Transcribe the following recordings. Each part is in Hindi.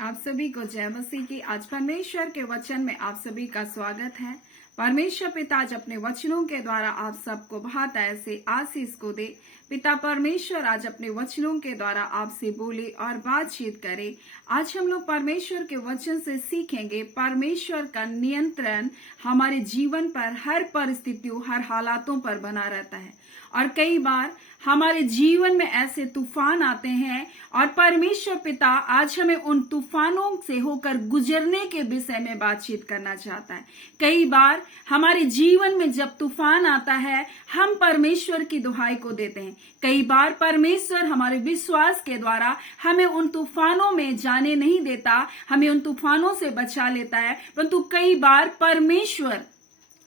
आप सभी को जय मसीह की। आज परमेश्वर के वचन में आप सभी का स्वागत है। परमेश्वर पिता आज अपने वचनों के द्वारा आप सबको बहुत ऐसे आशीष को दे। पिता परमेश्वर आज अपने वचनों के द्वारा आपसे बोले और बातचीत करे। आज हम लोग परमेश्वर के वचन से सीखेंगे परमेश्वर का नियंत्रण हमारे जीवन पर हर परिस्थितियों हर हालातों पर बना रहता है। और कई बार हमारे जीवन में ऐसे तूफान आते हैं और परमेश्वर पिता आज हमें उन तूफानों से होकर गुजरने के विषय में बातचीत करना चाहता है। कई बार हमारे जीवन में जब तूफान आता है हम परमेश्वर की दुहाई को देते हैं। कई बार परमेश्वर हमारे विश्वास के द्वारा हमें उन तूफानों में जाने नहीं देता, हमें उन तूफानों से बचा लेता है। परंतु कई बार परमेश्वर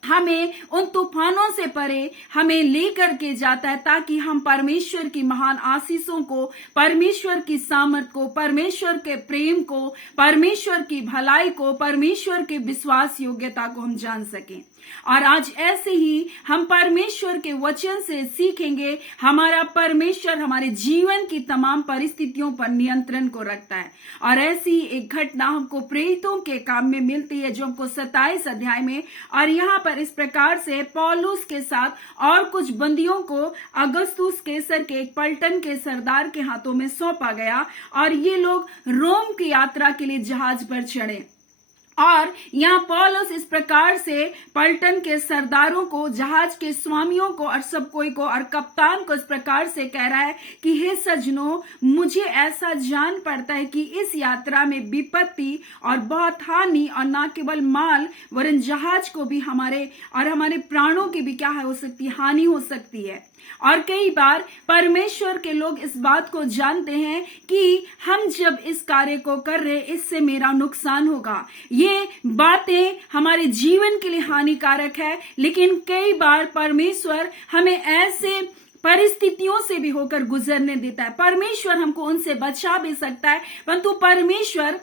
हमें उन तूफानों से परे हमें लेकर के जाता है ताकि हम परमेश्वर की महान आशीषों को, परमेश्वर की सामर्थ को, परमेश्वर के प्रेम को, परमेश्वर की भलाई को, परमेश्वर के विश्वास योग्यता को हम जान सकें। और आज ऐसे ही हम परमेश्वर के वचन से सीखेंगे हमारा परमेश्वर हमारे जीवन की तमाम परिस्थितियों पर नियंत्रण को रखता है। और ऐसी एक घटना हमको प्रेरितों के काम में मिलती है जो हमको 27 अध्याय में, और यहाँ पर इस प्रकार से पौलुस के साथ और कुछ बंदियों को अगस्तुस कैसर के एक पलटन के सरदार के हाथों में सौंपा गया और ये लोग रोम की यात्रा के लिए जहाज पर चढ़े। और यहाँ पौलुस इस प्रकार से पलटन के सरदारों को, जहाज के स्वामियों को और सब कोई को और कप्तान को इस प्रकार से कह रहा है कि हे सज्जनों, मुझे ऐसा जान पड़ता है कि इस यात्रा में विपत्ति और बहुत हानि और न केवल माल वरन जहाज को भी हमारे प्राणों की भी क्या हो सकती है, हानि हो सकती है। और कई बार परमेश्वर के लोग इस बात को जानते हैं कि हम जब इस कार्य को कर रहे इससे मेरा नुकसान होगा, ये बातें हमारे जीवन के लिए हानिकारक है। लेकिन कई बार परमेश्वर हमें ऐसे परिस्थितियों से भी होकर गुजरने देता है। परमेश्वर हमको उनसे बचा भी सकता है, परंतु परमेश्वर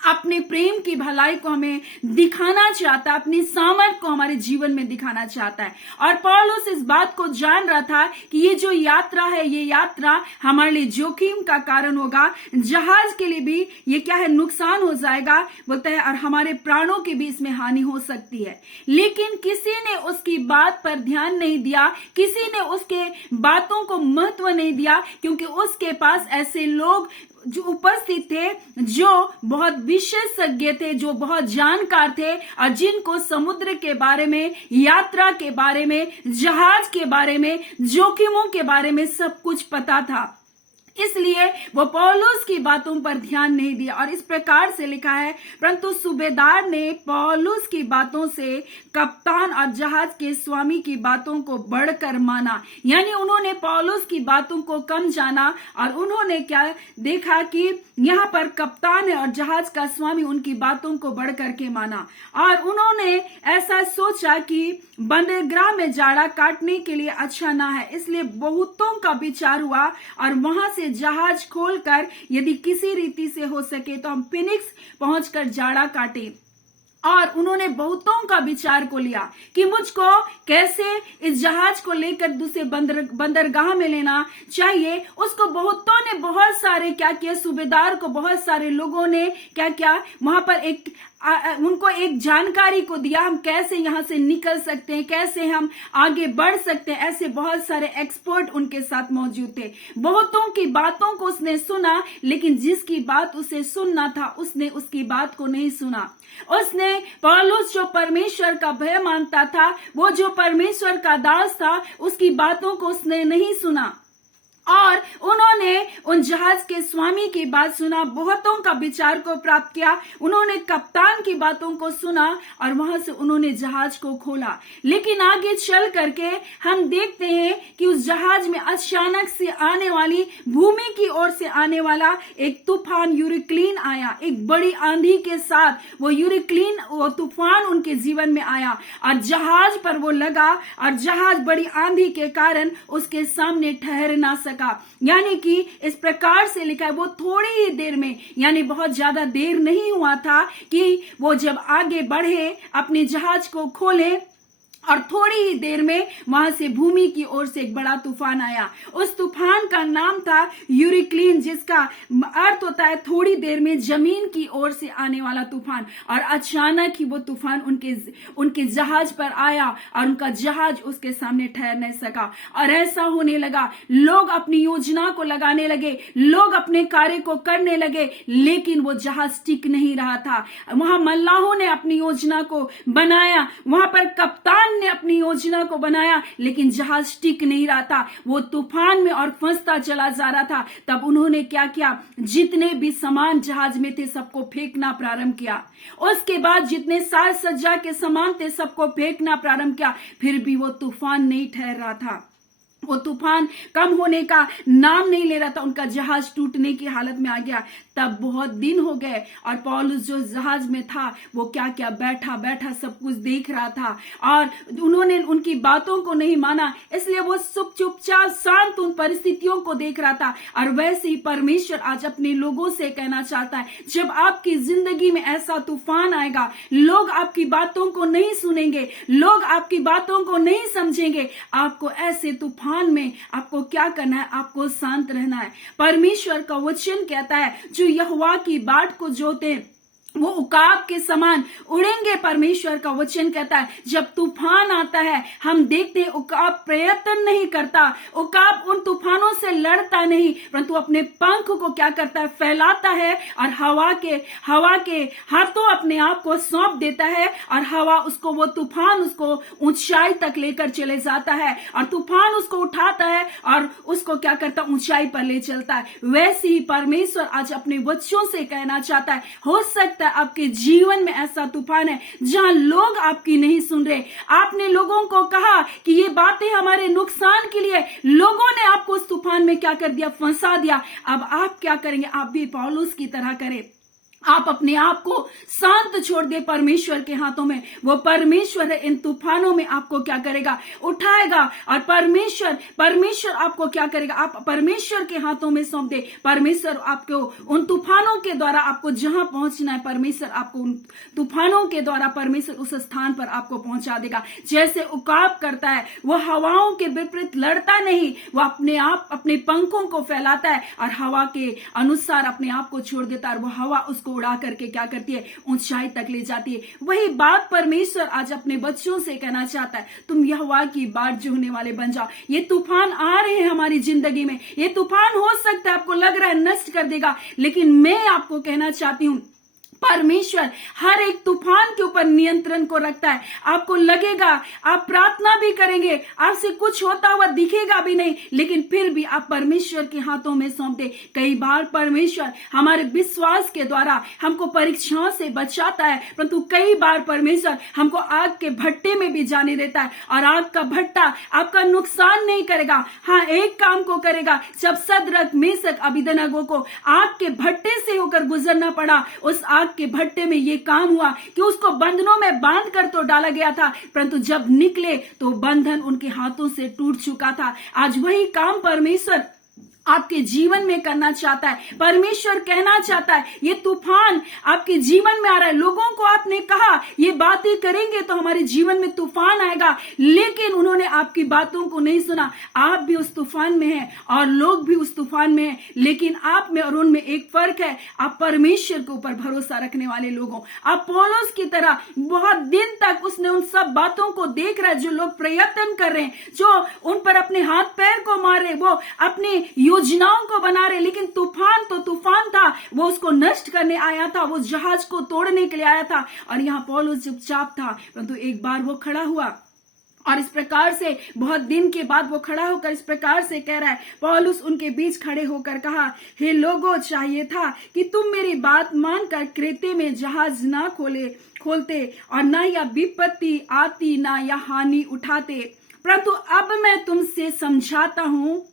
अपने प्रेम की भलाई को हमें दिखाना चाहता है, अपनी सामर्थ को हमारे जीवन में दिखाना चाहता है। और पौलुस इस बात को जान रहा था कि ये जो यात्रा है, ये यात्रा हमारे लिए जोखिम का कारण होगा, जहाज के लिए भी ये क्या है, नुकसान हो जाएगा बोलता है, और हमारे प्राणों की भी इसमें हानि हो सकती है। लेकिन किसी ने उसकी बात पर ध्यान नहीं दिया, किसी ने उसके बातों को महत्व नहीं दिया, क्योंकि उसके पास ऐसे लोग जो उपस्थित थे जो बहुत विशेषज्ञ थे, जो बहुत जानकार थे और जिनको समुद्र के बारे में, यात्रा के बारे में, जहाज के बारे में, जोखिमों के बारे में सब कुछ पता था। इसलिए वो पौलुस की बातों पर ध्यान नहीं दिया। और इस प्रकार से लिखा है, परंतु सूबेदार ने पौलुस की बातों से कप्तान और जहाज के स्वामी की बातों को बढ़कर माना। यानी उन्होंने पौलुस की बातों को कम जाना और उन्होंने क्या देखा कि यहाँ पर कप्तान है और जहाज का स्वामी, उनकी बातों को बढ़ करके माना। और उन्होंने ऐसा सोचा कि बंदरगाह में जाड़ा काटने के लिए अच्छा ना है, इसलिए बहुतों का विचार हुआ और वहां से जहाज खोलकर यदि किसी रीति से हो सके तो हम फिनिक्स पहुंचकर जाड़ा काटें। और उन्होंने बहुतों का विचार को लिया कि मुझको कैसे इस जहाज को लेकर दूसरे बंदरगाह में लेना चाहिए। उसको बहुतों ने बहुत सारे क्या किया, सूबेदार को बहुत सारे लोगों ने क्या किया, वहां पर उनको एक जानकारी को दिया, हम कैसे यहां से निकल सकते हैं, कैसे हम आगे बढ़ सकते हैं। ऐसे बहुत सारे एक्सपर्ट उनके साथ मौजूद थे। बहुतों की बातों को उसने सुना, लेकिन जिसकी बात उसे सुनना था उसने उसकी बात को नहीं सुना। उसने पौलुस जो परमेश्वर का भय मानता था, वो जो परमेश्वर का दास था, उसकी बातों को उसने नहीं सुना। और उन्होंने उन जहाज के स्वामी की बात सुना, बहुतों का विचार को प्राप्त किया, उन्होंने कप्तान की बातों को सुना और वहां से उन्होंने जहाज को खोला। लेकिन आगे चल करके हम देखते हैं कि उस जहाज में अचानक से आने वाली, भूमि की ओर से आने वाला एक तूफान यूरिक्लीन आया। एक बड़ी आंधी के साथ वो तूफान उनके जीवन में आया और जहाज पर वो लगा और जहाज बड़ी आंधी के कारण उसके सामने ठहर ना सका। यानी कि इस प्रकार से लिखा है, वो थोड़ी ही देर में, यानी बहुत ज्यादा देर नहीं हुआ था कि वो जब आगे बढ़े, अपने जहाज को खोले और थोड़ी ही देर में वहां से भूमि की ओर से एक बड़ा तूफान आया। उस तूफान का नाम था यूरिक्लीन, जिसका अर्थ होता है थोड़ी देर में जमीन की ओर से आने वाला तूफान। और अचानक ही वो तूफान उनके जहाज पर आया और उनका जहाज उसके सामने ठहर नहीं सका। और ऐसा होने लगा, लोग अपनी योजना को लगाने लगे, लोग अपने कार्य को करने लगे, लेकिन वो जहाज टिक नहीं रहा था। वहां मल्लाहों ने अपनी योजना को बनाया, वहां पर कप्तान ने अपनी योजना को बनाया, लेकिन जहाज टिक नहीं रहा था। वो तूफान में और फंसता चला जा रहा था। तब उन्होंने क्या किया, जितने भी सामान जहाज में थे सबको फेंकना प्रारंभ किया। उसके बाद जितने साज सज्जा के सामान थे सबको फेंकना प्रारंभ किया। फिर भी वो तूफान नहीं ठहर रहा था, वो तूफान कम होने का नाम नहीं ले रहा था। उनका जहाज टूटने की हालत में आ गया। तब बहुत दिन हो गए और पौलुस जो जहाज में था वो क्या क्या बैठा बैठा सब कुछ देख रहा था और उन्होंने उनकी बातों को नहीं माना, इसलिए वो चुपचाप शांत उन परिस्थितियों को देख रहा था। और वैसे ही परमेश्वर आज अपने लोगों से कहना चाहता है, जब आपकी जिंदगी में ऐसा तूफान आएगा, लोग आपकी बातों को नहीं सुनेंगे, लोग आपकी बातों को नहीं समझेंगे, आपको ऐसे तूफान में आपको क्या करना है, आपको शांत रहना है। परमेश्वर का वचन कहता है, जो यहोवा की बाट को जोते वो उकाब के समान उड़ेंगे। परमेश्वर का वचन कहता है, जब तूफान आता है हम देखते हैं उकाब प्रयत्न नहीं करता, उकाब उन तूफानों से लड़ता नहीं, परंतु अपने पंख को क्या करता है, फैलाता है और हवा के हाथों अपने आप को सौंप देता है और हवा उसको, वो तूफान उसको ऊंचाई तक लेकर चले जाता है और तूफान उसको उठाता है और उसको क्या करता है, ऊंचाई पर ले चलता है। वैसे ही परमेश्वर आज अपने वचनों से कहना चाहता है, हो सकता आपके जीवन में ऐसा तूफान है जहां लोग आपकी नहीं सुन रहे। आपने लोगों को कहा कि ये बातें हमारे नुकसान के लिए, लोगों ने आपको उस तूफान में क्या कर दिया, फंसा दिया। अब आप क्या करेंगे, आप भी पौलुस की तरह करें। आप अपने आप को शांत छोड़ दे परमेश्वर के हाथों में। वो परमेश्वर है, इन तूफानों में आपको क्या करेगा, उठाएगा। और परमेश्वर आपको क्या करेगा, आप परमेश्वर के हाथों में सौंप दे। परमेश्वर आपको उन तूफानों के द्वारा आपको जहां पहुंचना है, परमेश्वर आपको उन तूफानों के द्वारा परमेश्वर उस स्थान पर आपको पहुंचा देगा। जैसे उकाब करता है, वो हवाओं के विपरीत लड़ता नहीं, वो अपने पंखों को फैलाता है और हवा के अनुसार अपने आप को छोड़ देता है और वो हवा उसको उड़ा करके क्या करती है, ऊंचाई तक ले जाती है। वही बात परमेश्वर आज अपने बच्चों से कहना चाहता है, तुम यहोवा की बाट जोहने वाले बन जाओ। ये तूफान आ रहे हैं हमारी जिंदगी में, ये तूफान हो सकता है आपको लग रहा है नष्ट कर देगा, लेकिन मैं आपको कहना चाहती हूं, परमेश्वर हर एक तूफान के ऊपर नियंत्रण को रखता है। आपको लगेगा, आप प्रार्थना भी करेंगे, आपसे कुछ होता हुआ दिखेगा भी नहीं, लेकिन फिर भी आप परमेश्वर के हाथों में सौंप दे। कई बार परमेश्वर हमारे विश्वास के द्वारा हमको परीक्षाओं से बचाता है, परंतु कई बार परमेश्वर हमको आग के भट्टे में भी जाने देता है और आग का भट्टा आपका नुकसान नहीं करेगा। हाँ, एक काम को करेगा। जब सदरक मेशक अबेदनगो को आग के भट्टे से होकर गुजरना पड़ा, उस आग के भट्टे में ये काम हुआ कि उसको बंधनों में बांध कर तो डाला गया था, परंतु जब निकले तो बंधन उनके हाथों से टूट चुका था। आज वही काम परमेश्वर आपके जीवन में करना चाहता है। परमेश्वर कहना चाहता है, ये तूफान आपके जीवन में आ रहा है। लोगों को आपने कहा ये बातें करेंगे तो हमारे जीवन में तूफान आएगा, लेकिन उन्होंने आपकी बातों को नहीं सुना। आप भी उस तूफान में हैं और लोग भी उस तूफान में हैं, लेकिन आप में और उनमें एक फर्क है। आप परमेश्वर के ऊपर भरोसा रखने वाले लोगों, आप पौलुस की तरह बहुत दिन तक उसने उन सब बातों को देख रहा है जो लोग प्रयत्न कर रहे हैं, जो उन पर अपने हाथ पैर को मार रहे, वो अपने योजनाओं को बना रहे, लेकिन तूफान तो तूफान था, वो उसको नष्ट करने आया था, वो जहाज को तोड़ने के लिए आया था। और यहाँ पौलुस चुपचाप था, परंतु एक बार वो खड़ा हुआ और इस प्रकार से बहुत दिन के बाद वो खड़ा होकर इस प्रकार से कह रहा है। पौलुस उनके बीच खड़े होकर कहा, हे लोगों, चाहिए था कि तुम मेरी बात मानकर क्रेते में जहाज ना खोलते और ना या विपत्ति आती ना या हानि उठाते, परंतु अब मैं तुमसे समझाता हूँ,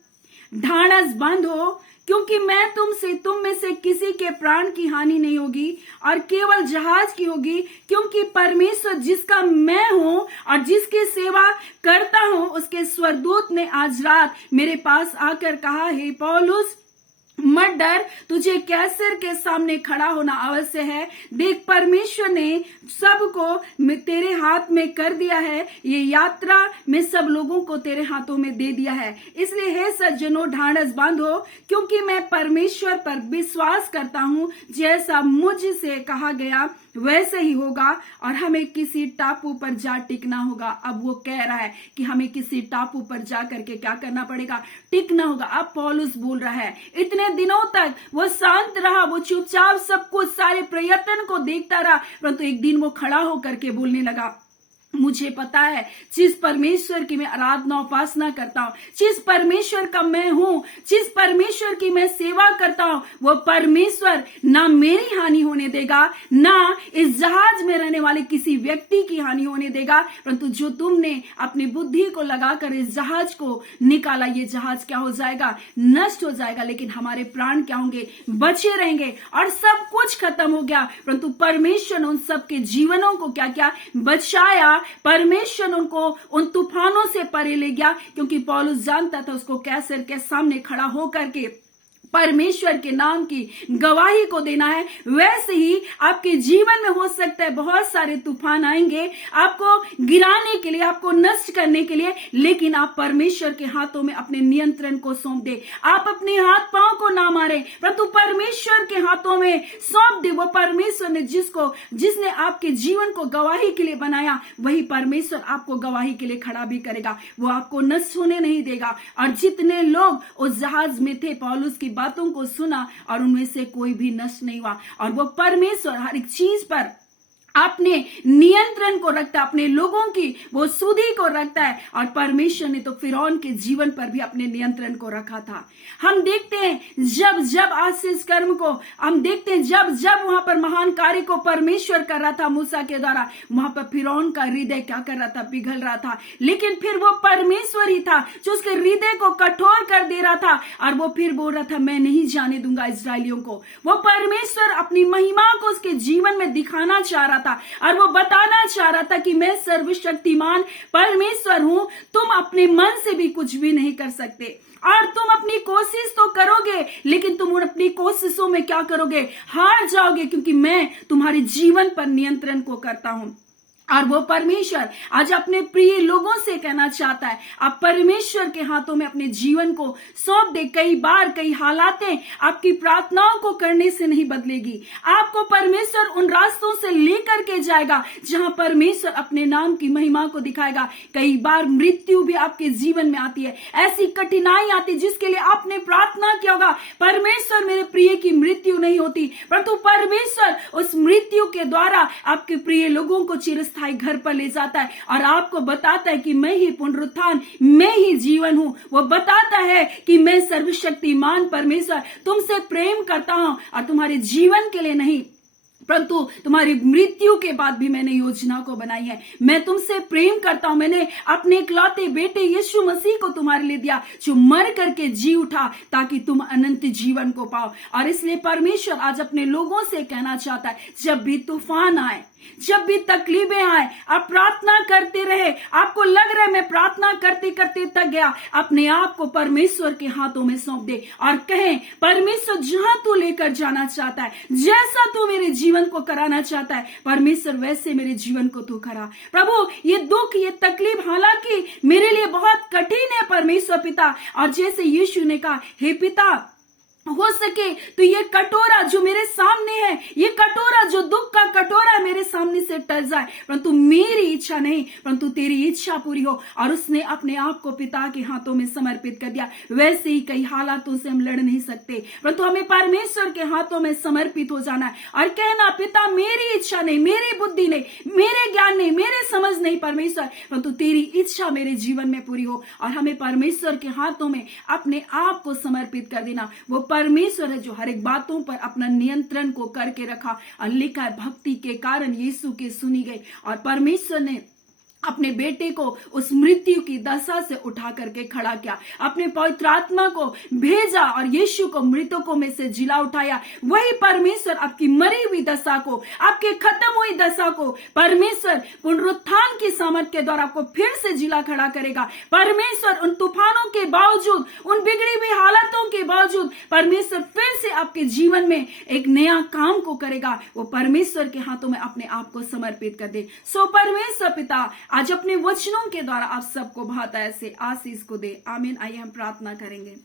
ढाढ़स बांधो, क्योंकि मैं तुम में से किसी के प्राण की हानि नहीं होगी और केवल जहाज की होगी, क्योंकि परमेश्वर जिसका मैं हूँ और जिसकी सेवा करता हूँ, उसके स्वर्गदूत ने आज रात मेरे पास आकर कहा, हे पौलुस, मत डर, तुझे कैसर के सामने खड़ा होना अवश्य है। देख, परमेश्वर ने सबको तेरे हाथ में कर दिया है, ये यात्रा में सब लोगों को तेरे हाथों में दे दिया है। इसलिए हे सज्जनों, ढांढस बांधो, क्योंकि मैं परमेश्वर पर विश्वास करता हूँ। जैसा मुझसे कहा गया वैसे ही होगा, और हमें किसी टापू पर जा टिकना होगा। अब वो कह रहा है कि हमें किसी टापू पर जा करके क्या करना पड़ेगा? टिकना होगा। अब पौलुस बोल रहा है, इतने दिनों तक वो शांत रहा, वो चुपचाप सब कुछ सारे प्रयत्न को देखता रहा, परंतु एक दिन वो खड़ा होकर के बोलने लगा, मुझे पता है जिस परमेश्वर की मैं आराधना उपासना करता हूँ, जिस परमेश्वर का मैं हूँ, जिस परमेश्वर की मैं सेवा करता हूँ, वो परमेश्वर ना मेरी हानि होने देगा, ना इस जहाज में रहने वाले किसी व्यक्ति की हानि होने देगा। परंतु जो तुमने अपनी बुद्धि को लगाकर इस जहाज को निकाला, ये जहाज क्या हो जाएगा? नष्ट हो जाएगा, लेकिन हमारे प्राण क्या होंगे? बचे रहेंगे। और सब कुछ खत्म हो गया, परंतु परमेश्वर ने उन सबके जीवनों को क्या क्या बचाया। परमेश्वर उनको उन तूफानों से परे ले गया, क्योंकि पौलुस जानता था उसको कैसर के सामने खड़ा होकर के परमेश्वर के नाम की गवाही को देना है। वैसे ही आपके जीवन में हो सकता है बहुत सारे तूफान आएंगे आपको गिराने के लिए, आपको नष्ट करने के लिए, लेकिन आप परमेश्वर के हाथों में अपने नियंत्रण को सौंप दे। आप अपने हाथ पांव को ना मारे, परंतु परमेश्वर के हाथों में सौंप दे। वो परमेश्वर ने जिसने आपके जीवन को गवाही के लिए बनाया, वही परमेश्वर आपको गवाही के लिए खड़ा भी करेगा। वो आपको नष्ट होने नहीं देगा। और जितने लोग उस जहाज में थे, पौलुस की बातों को सुना और उनमें से कोई भी नष्ट नहीं हुआ। और वो परमेश्वर हर एक चीज पर अपने नियंत्रण को रखता है, अपने लोगों की वो सुधि को रखता है। और परमेश्वर ने तो फिरौन के जीवन पर भी अपने नियंत्रण को रखा था। हम देखते हैं जब जब आशीष कर्म को हम देखते हैं, जब जब वहां पर महान कार्य को परमेश्वर कर रहा था मूसा के द्वारा, वहां पर फिरौन का हृदय क्या कर रहा था? पिघल रहा था। लेकिन फिर वो परमेश्वर ही था जो उसके हृदय को कठोर कर दे रहा था, और वो फिर बोल रहा था, मैं नहीं जाने दूंगा इस्राएलियों को। वो परमेश्वर अपनी महिमा को उसके जीवन में दिखाना चाह रहा था, और वो बताना चाह रहा था कि मैं सर्वशक्तिमान परमेश्वर हूं। तुम अपने मन से भी कुछ भी नहीं कर सकते, और तुम अपनी कोशिश तो करोगे, लेकिन तुम अपनी कोशिशों में क्या करोगे? हार जाओगे, क्योंकि मैं तुम्हारे जीवन पर नियंत्रण को करता हूं। और वो परमेश्वर आज अपने प्रिय लोगों से कहना चाहता है, आप परमेश्वर के हाथों में अपने जीवन को सौंप दे। कई बार कई हालातें आपकी प्रार्थनाओं को करने से नहीं बदलेगी। आपको परमेश्वर उन रास्तों से लेकर के जाएगा जहां परमेश्वर अपने नाम की महिमा को दिखाएगा। कई बार मृत्यु भी आपके जीवन में आती है, ऐसी कठिनाई आती है जिसके लिए आपने प्रार्थना किया होगा, परमेश्वर मेरे प्रिय की मृत्यु नहीं होती, परंतु परमेश्वर उस मृत्यु के द्वारा आपके प्रिय लोगों को चिरस्थायी घर पर ले जाता है, और आपको बताता है कि मैं ही पुनरुत्थान, मैं ही जीवन हूं। वो बताता है कि मैं सर्वशक्तिमान परमेश्वर तुमसे प्रेम करता हूं, और तुम्हारे जीवन के लिए नहीं, परंतु तुम्हारी मृत्यु के बाद भी मैंने योजना को बनाई है। मैं तुमसे प्रेम करता हूं। मैंने अपने इकलौते बेटे यीशु मसीह को तुम्हारे लिए दिया, जो मर करके जी उठा ताकि तुम अनंत जीवन को पाओ। और इसलिए परमेश्वर आज अपने लोगों से कहना चाहता है, जब भी तूफान आए, जब भी तकलीफें आए, आप प्रार्थना करते रहे। आपको लग रहा है मैं प्रार्थना करते करते थक गया, अपने आप को परमेश्वर के हाथों में सौंप दे और कहें, परमेश्वर जहां तू लेकर जाना चाहता है, जैसा तू मेरे जीवन को कराना चाहता है, परमेश्वर वैसे मेरे जीवन को तू करा। प्रभु, ये दुख, ये तकलीफ हालांकि मेरे लिए बहुत कठिन है परमेश्वर पिता, और जैसे यीशु ने कहा, हे पिता, हो सके तो ये कटोरा जो मेरे सामने है, ये कटोरा जो दुख का कटोरा है, मेरे सामने से टल जाए, परंतु मेरी इच्छा नहीं, परंतु तेरी इच्छा पूरी हो। और उसने अपने आप को पिता के हाथों में समर्पित कर दिया। वैसे ही कई हालातों से हम लड़ नहीं सकते, परंतु हमें परमेश्वर के हाथों में समर्पित हो जाना है और कहना, पिता मेरी इच्छा नहीं, मेरी बुद्धि नहीं, मेरे ज्ञान नहीं, मेरे समझ नहीं परमेश्वर, परंतु तेरी इच्छा मेरे जीवन में पूरी हो। और हमें परमेश्वर के हाथों में अपने आप को समर्पित कर देना। वो परमेश्वर है जो हर एक बातों पर अपना नियंत्रण को करके रखा, और लिखा है, भक्ति के कारण यीशु की सुनी गई। और परमेश्वर ने अपने बेटे को उस मृत्यु की दशा से उठा करके खड़ा किया, अपने पवित्र आत्मा को भेजा और यीशु को मृतकों में से जिला उठाया। वही परमेश्वर आपकी मरी हुई दशा को, आपके खत्म हुई दशा को परमेश्वर पुनरुत्थान की सामर्थ के द्वारा आपको फिर से जिला खड़ा करेगा। परमेश्वर उन तूफानों के बावजूद, उन बिगड़ी हुई हालातों के बावजूद परमेश्वर फिर से आपके जीवन में एक नया काम को करेगा। वो परमेश्वर के हाथों में अपने आप को समर्पित कर दे। सो परमेश्वर पिता आज अपने वचनों के द्वारा आप सबको भाता ऐसे आशीष को दे। आमीन। आइए हम प्रार्थना करेंगे।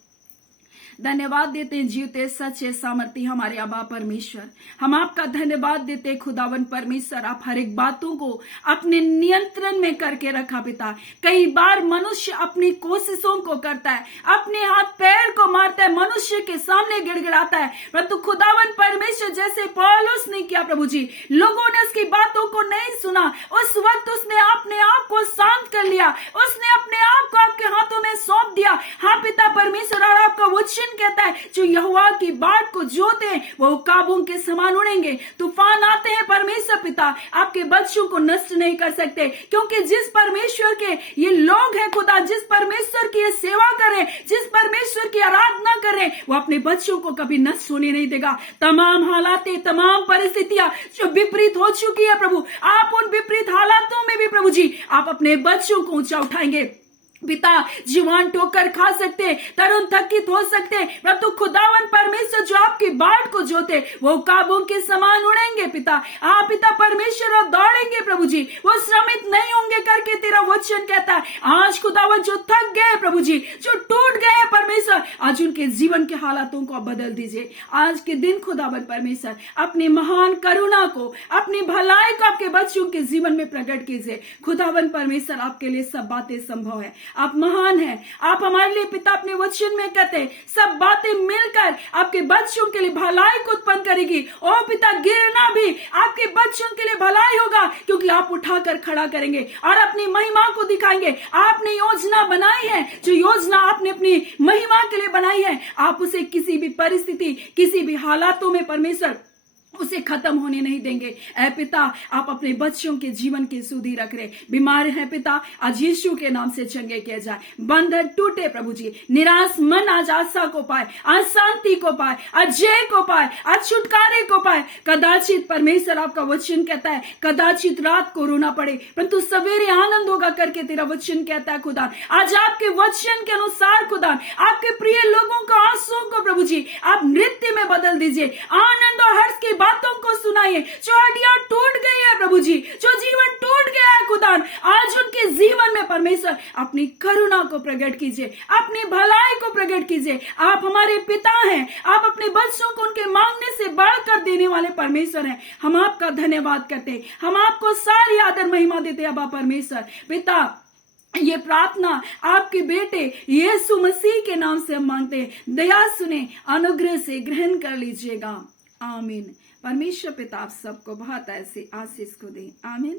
धन्यवाद देते हैं जीवते सच्चे सामर्थी हमारे अबा परमेश्वर, हम आपका धन्यवाद देते हैं खुदावन परमेश्वर। आप हर एक बातों को अपने नियंत्रण में करके रखा पिता। कई बार मनुष्य अपनी कोशिशों को करता है, अपने हाथ पैर को मारता है, मनुष्य के सामने गिड़गिड़ाता है, परंतु खुदावन परमेश्वर जैसे पौलुस ने किया प्रभु जी, लोगों ने उसकी बातों को नहीं सुना, उस वक्त उसने अपने आप को शांत कर लिया, उसने अपने आप को आपके हाथों में सौंप दिया। हाँ पिता परमेश्वर, और आपका वचन कहता है जो यहोवा की बाट को जोते हैं वो उकाबों के समान उड़ेंगे। तूफान आते हैं परमेश्वर पिता, आपके बच्चों को नष्ट नहीं कर सकते, क्योंकि जिस परमेश्वर के ये लोग हैं खुदा, जिस परमेश्वर की ये सेवा करें, जिस परमेश्वर की आराधना करें, वो अपने बच्चों को कभी नष्ट होने नहीं देगा। तमाम हालातें, तमाम परिस्थितियां जो विपरीत हो चुकी है प्रभु, आप उन विपरीत हालातों में भी प्रभु जी आप अपने बच्चों को ऊंचा उठाएंगे पिता। जीवान ठोकर खा सकते, तरुण थकित हो सकते, परंतु खुदावन परमेश्वर जो आपकी बाट को जोते वो काबों के समान उड़ेंगे पिता। आप पिता परमेश्वर और दौड़ेंगे प्रभु जी, वो श्रमित नहीं होंगे करके तेरा वचन कहता है। आज खुदावन जो थक गए प्रभु जी, जो टूट गए परमेश्वर, आज उनके जीवन के हालातों को बदल दीजिए। आज के दिन खुदावन परमेश्वर अपनी महान करुणा को, अपनी भलाई को आपके बच्चों के जीवन में प्रकट कीजिए। खुदावन परमेश्वर आपके लिए सब बातें संभव है, आप महान हैं। आप हमारे लिए पिता अपने वचन में कहते हैं सब बातें मिलकर आपके बच्चों के लिए भलाई को उत्पन्न करेगी। ओ पिता, गिरना भी आपके बच्चों के लिए भलाई होगा, क्योंकि आप उठाकर खड़ा करेंगे और अपनी महिमा को दिखाएंगे। आपने योजना बनाई है, जो योजना आपने अपनी महिमा के लिए बनाई है, आप उसे किसी भी परिस्थिति, किसी भी हालातों में परमेश्वर उसे खत्म होने नहीं देंगे। ऐ पिता, आप अपने बच्चों के जीवन की सुधि रख रहे, बीमार हैं पिता, आज यीशु के नाम से चंगे किए जाए, बंधन टूटे प्रभु जी, निराश मन आज आशा को पाए, आज शांति को पाए, आज जय को पाए, आज छुटकारे को पाए। कदाचित परमेश्वर आपका वचन कहता है कदाचित रात को रोना पड़े, परंतु सवेरे आनंद होगा करके तेरा वचन कहता है खुदा। आज आपके वचन के अनुसार खुदा आपके प्रिय लोगों को, आंसुओं को प्रभु जी आप नृत्य में बदल दीजिए, आनंद और हर्ष की बातों को सुनाइए। जो हड्डियां टूट गई है प्रभु जी, जो जीवन टूट गया है खुदा, आज उनके जीवन में परमेश्वर अपनी करुणा को प्रकट कीजिए, अपनी भलाई को प्रकट कीजिए। आप हमारे पिता हैं, आप अपने बच्चों को उनके मांगने से बढ़कर देने वाले परमेश्वर हैं। हम आपका धन्यवाद करते हैं, हम आपको सारी आदर महिमा देते हैं अबा परमेश्वर पिता। ये प्रार्थना आपके बेटे यीशु मसीह के नाम से हम मांगते हैं। दया सुने, अनुग्रह से ग्रहण कर लीजिएगा। आमीन। परमेश्वर पिता आप सबको बहुत ऐसे आशीष को दे। आमीन।